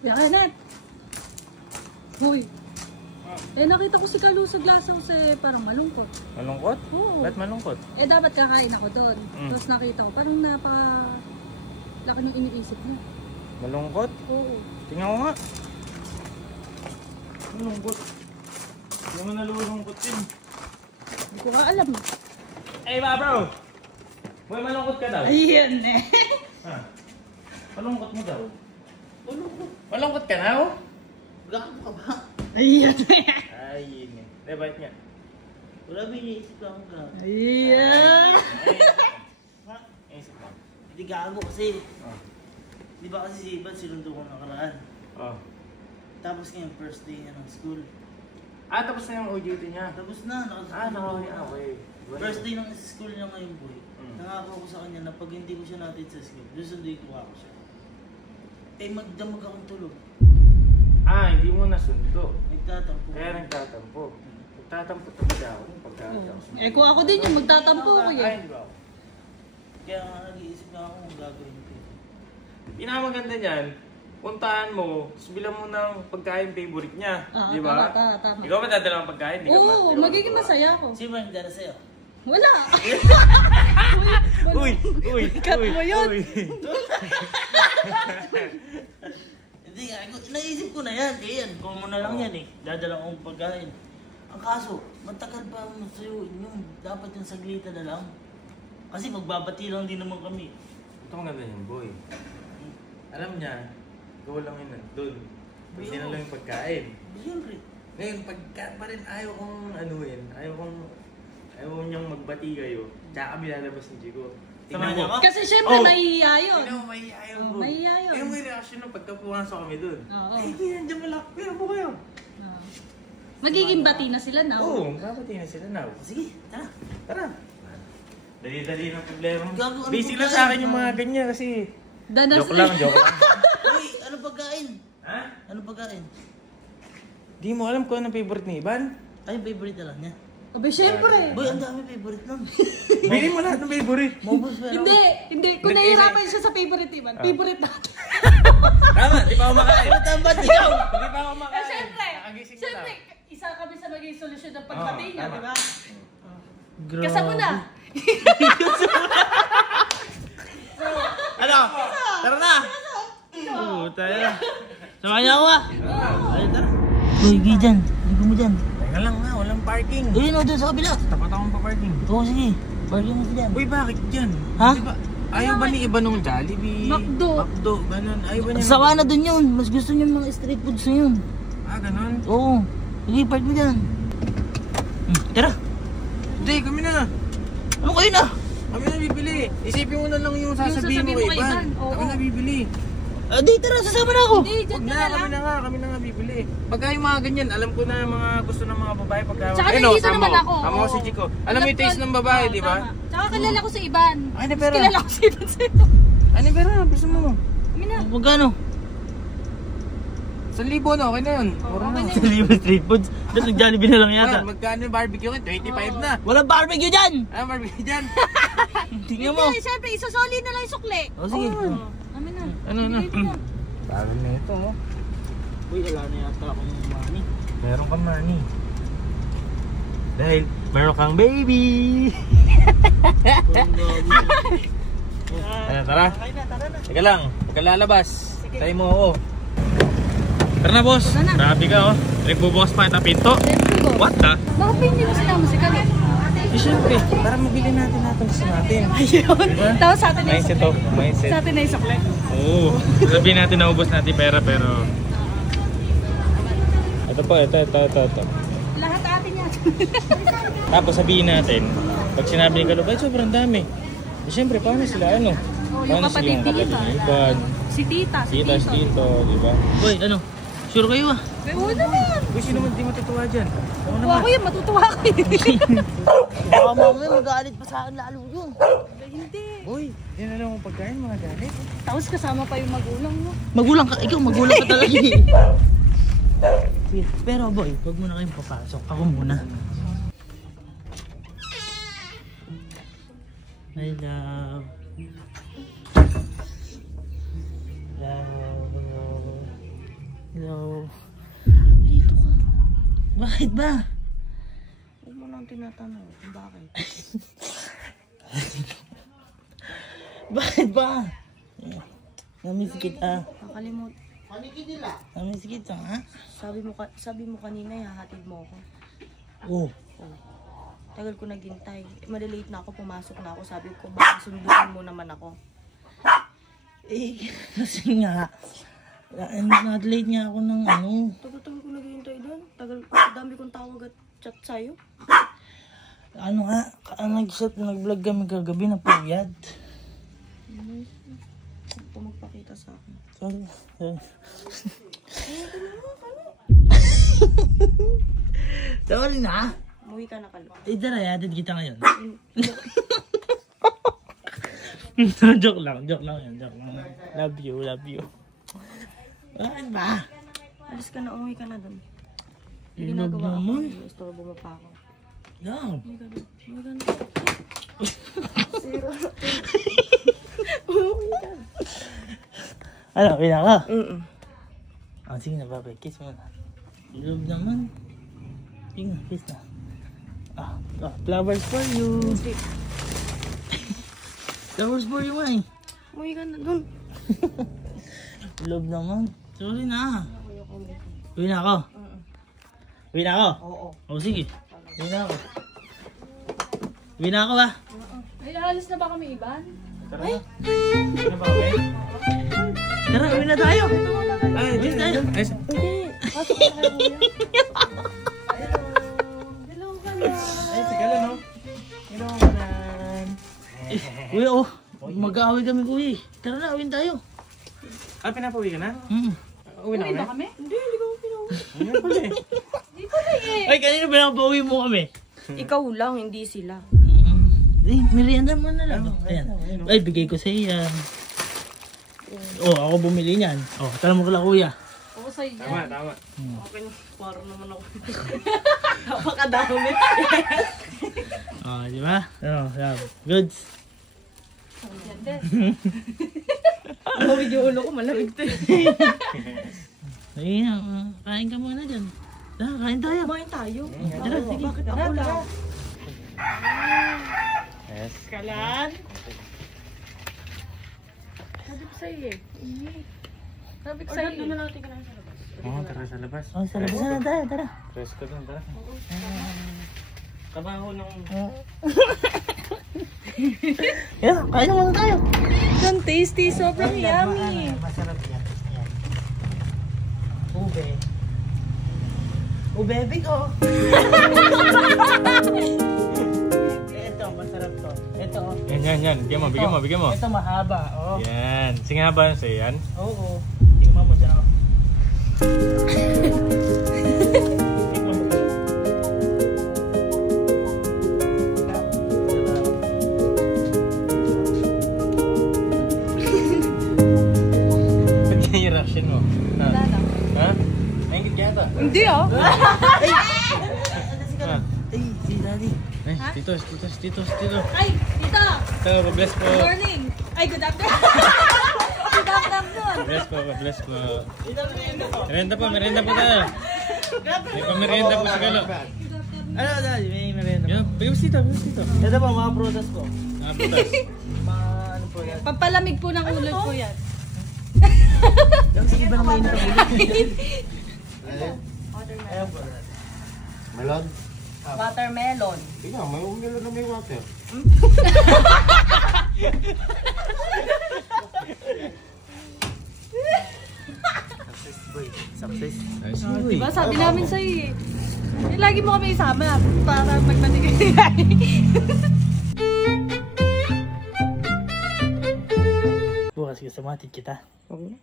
Yakanat! Hoy! Eh nakita ko si Kalu sa glasshouse eh, parang malungkot. Malungkot? Oo. Ba't malungkot? Eh dapat kakain ako doon. Tapos nakita ko, parang laki ng iniisip niya. Malungkot? Oo. Tingnan ko nga. Malungkot. Hindi mo nalulungkot yun. Hindi ko nga alam. Eh ba bro? Boy, malungkot ka daw? Ayan eh. Ha? Malungkot mo daw? Malungkot. Malungkot ka na oh? Gago ka ba? Ayan eh. Ay, yun eh. Diba nga? Wala ba iniisip lang ako gago? Ayan. Ha? Isip mo. Hindi gago kasi. Oh. Di ba kasi si Ivan sinundo ko nakaraan? Oh. Tapos ngayon first day niya ng school. Ah, tapos na yung OJT niya. Tapos na, Okay. First day ng school niya ngayon, boy. Mm. Nangako ko sa kanya na pag hindi ko siya natin sa school, susunduin ko ako siya. Eh, magdamag akong tulog. Ah, hindi mo nasundo. Nagtatampo. Kaya nagtatampo. Nagtatampo talaga ako ng pagkakataon. Eh kung ako din yung magtatampo ko Ay, eh. di ba? Kaya nga nag-iisip na ako kung gagawin ko. Pinakamaganda niyan, puntahan mo, tapos bilang mo ng pagkain favorite niya. Ah, Di ba? tama. Ikaw ba dadala ng pagkain? Oo, magiging masaya ako. Sino ba nagdala sa'yo? Wala. Uy! Cut mo yun. Uy. Hindi nga, naisip ko na yan. Eh yan, common na lang yan eh. Dadala akong pagkain. Ang kaso, matagal pa sa'yo yung dapat yung saglita na lang. Kasi magbabati lang din naman kami. Ito maganda yung boy. Alam niya, ikaw lang yun nandun. Pag sinala yung pagkain. Siyempre. Ngayon, pagka pa rin ayaw kong anuhin, ayaw niyang magbati kayo, tsaka kami lalabas ni Chico. Samahan niya ako? Kasi syempre mahihiya yun. Tingnan mo, mahihiya yun, bro. Mahihiya yun. Tingnan mo yung reaction nung pagka pumasok kami dun. Oo. Ay, hindi nandiyan mo lang. Kaya mo kayo. Magiging bati na sila na. Oo, babati na sila now. Sige, tara. Tara. Dali-dali ng problema. Gago, ano Basic lang pagkain? sa akin yung mga ganyan kasi... Danas Joke lang. Uy, ano pagkain? Ha? Ano pagkain? Di mo alam kung anong favorite ni Ivan? Ay, favorite na lang niya. Abay, syempre. Boy, ang dami favorite nun. Bili mo lahat ng favorite. Maubos pa Hindi. Kung nahihirapan siya sa favorite naman, favorite natin. Tama, di pa ako makain. Tambat ikaw! Hindi pa ako makain. Syempre. Nakagising ka Syempre. lang. Isa kami sa magiging solusyon ng pagbati niya, tama. di ba? Grabe. Kasama na. Ano? Tara na! Oo, tayo na. Samahan niya ako ah! Ay, tara. Uy, Gi dyan. Ligo mo dyan. Teka lang nga, walang parking. Uy, no, dyan sa kabila. Tapat akong pa-parking. Oo, sige. Parking mo dyan. Uy, bakit dyan? Ha? Di ba, ayaw ba ni iba nung Jollibee? Macdo. Macdo, ganun. Ayaw ba niya? Sawa na dun yun. Mas gusto niya mga street foods na yun. Ah, ganun? Oo. Sige, park mo dyan. Tara. Hindi, kami na. Ano kayo na? Kami na bibili. Isipin mo na lang yung sasabihin mo kay Ivan. Oo. Kami na bibili. Di, tara. Sasama na ako. Hindi, dyan Huwag ka na, na lang. kami na nga bibili. Pagka yung mga ganyan, alam ko na mga gusto ng mga babae pagka... Tsaka Ayun, nandito sama naman ko. ako. Sama ko si Chico. Alam mo yung taste ng babae, di ba? Tama. Tsaka kilala ko si Ivan. Ay, na pera. Kilala ko si Ivan sa'yo. Ano pera? Gusto mo? Kami na. Magkano? 1,000 na, okay na yun. Puro na. Sa libre street foods. Tapos nag-Jollibee na lang yata. Ayun, magkano yung barbecue? 25 na. Walang barbecue dyan! Ano barbecue dyan? Tingnan mo. Hindi, syempre, isasoli na lang yung sukli. O, sige. Kami na. Ano na? Bigay mo na. Sabi na ito, oh. Uy, wala na yata akong money. Meron kang money. Dahil meron kang baby. Ano, tara? Okay na, tara na. Teka lang, pagkalalabas. Tayo mo ako. Tara na, boss. Tara na. Grabe ka, oh. Nagbubukas pa kita pinto. Siyempre ko. What the? Bakit ba hindi mo sinama si Kalo? Eh, syempre, para mabili natin gusto natin. Ayun. Tapos sa atin na yung Mindset, sukli. oh. Mindset. Sa atin na yung sukli. Oo. Sabihin natin na ubos natin pera, pero... Ito po, ito. Lahat atin yan. Tapos sabihin natin, pag sinabi ni Kalubay, sobrang dami. Eh, syempre, paano sila, ano? Oh, yung Paano kapatid sila dito. ni Ivan? Si Tita, si Titas Tito. dito, di ba? Boy, ano? Sure kayo ah? Oo naman. Uy, sino man di matutuwa dyan? Ako Kung naman. ako yun, matutuwa ko yun. Baka mamaya mag-aalit pa sa akin lalo yun. Hindi. Uy, yun na lang ang pagkain, mga galit. Tapos kasama pa yung magulang mo. Magulang ka, ikaw magulang ka talaga eh. Pero boy, huwag mo na kayong papasok. Ako muna. I love. Love. Hello. Dito ka. Bakit ba? Huwag mo nang tinatanong kung bakit. Bakit ba? Namiss kita. Nakalimut. Namiss kita, ha? Sabi mo kanina, hahatid mo ako. Oo. Oh. Tagal ko naghintay. Malilate na ako, pumasok na ako. Sabi ko, baka sunduin mo naman ako. Eh, kasi nga, late nga ako ng ano. Tagal-tagal ko naghihintay doon. Dami kong tawag at chat sa'yo. Ano nga, nag-vlog kami kagabi na puyad. Ito magpakita sa akin. Sorry. Sorry na. Umuwi ka na Kalo. Eh, tara, yatid kita ngayon. Joke lang yun, joke lang. Love you. Bakit ba? Alis ka na, umuwi ka na doon. Love naman. Istorbo mo pa ako. Love. Umuwi ka na. Umuwi ka na. Ano, wala ka? Mm-mm. Sige na, babay. Kiss mo na. Love naman. Sige na, kiss na. Flowers for you. Flowers for you, May. Umuwi ka na doon. Love naman. Sorry na. Uwi na ako. Uwi na ako? Oo. O sige. Uwi na ako. Uwi na ako ba? Ay, alis na ba kami, Iban? Ay! Ano ba, okay? Tara, uwi na tayo. Ay, Uwi na tayo. Hindi. Pasok ka na kayo, kuya. Hello ka na. Ay, sige lang, no? Hello, manan. Uy, oh. Mag-aaway kami, uwi. Tara na, uwi na tayo. Ah, pinapawi ka na? Uwi na Uwi ba kami? kami? Hindi ko pinauwi. Ano pala eh? Hindi pala eh. Ay, kanina pinapauwi mo kami. Ikaw lang, hindi sila. Eh, merienda mo na lang. Ayan. Ay, bigay ko sa yan. Oh, ako bumili niyan. Oh, tala mo kala kuya. Ako sa'yo Tama, yan. tama. Okay, parang naman ako. Napakadami. Oh, di ba? Oh, yeah. Goods. Yan din. Malamig yung ulo ko, malamig to. Ayun, kain ka muna dyan. Tara, kain tayo. Kumain tayo. Tara, sige. Bakit ako lang? Yes. Kalan? Sabi ko sa'yo eh. Sabi ko sa'yo. Doon na natin kailangan sa labas. Oo, tara sa labas. Oh, sa labas na tayo, tara. Presko lang, tara. Trabaho ng... Yeah, kain na muna tayo. Ang tasty, sobrang yummy. Masarap yan. Yan. Ube. Ubebe ko. Ito, masarap to. Ito. Yan. Bigyan mo. Ito mahaba, oh. Yan. Sige nga ba sa'yo yan? Oo. Tingnan mo siya. Ba't yan yung reaction mo? Wala lang. Ha? Naingit ka yata. Hindi ah. Ay! Ha? Ay, si daddy. Ay, tito. Ay, tita. Ito, pa-bless po. Good morning. Ay, good afternoon. Good afternoon. Bless po. Merienda po tayo. May pamerienda po sa Kalo. Ano, daddy? May merienda. Yan, bigyan mo dito. Ito pa, mga prutas ko. Mga putas. Mga ano po yan. Pampalamig po ng ulo ko yan. Yung iba na mainit ang ulo. Ayan po. Melon? Watermelon. Tingnan, may melon na may water. Success. Nice. Diba sabi namin sa'yo eh. Lagi mo kami isama para magmatigay. Bukas gusto matid kita. Okay.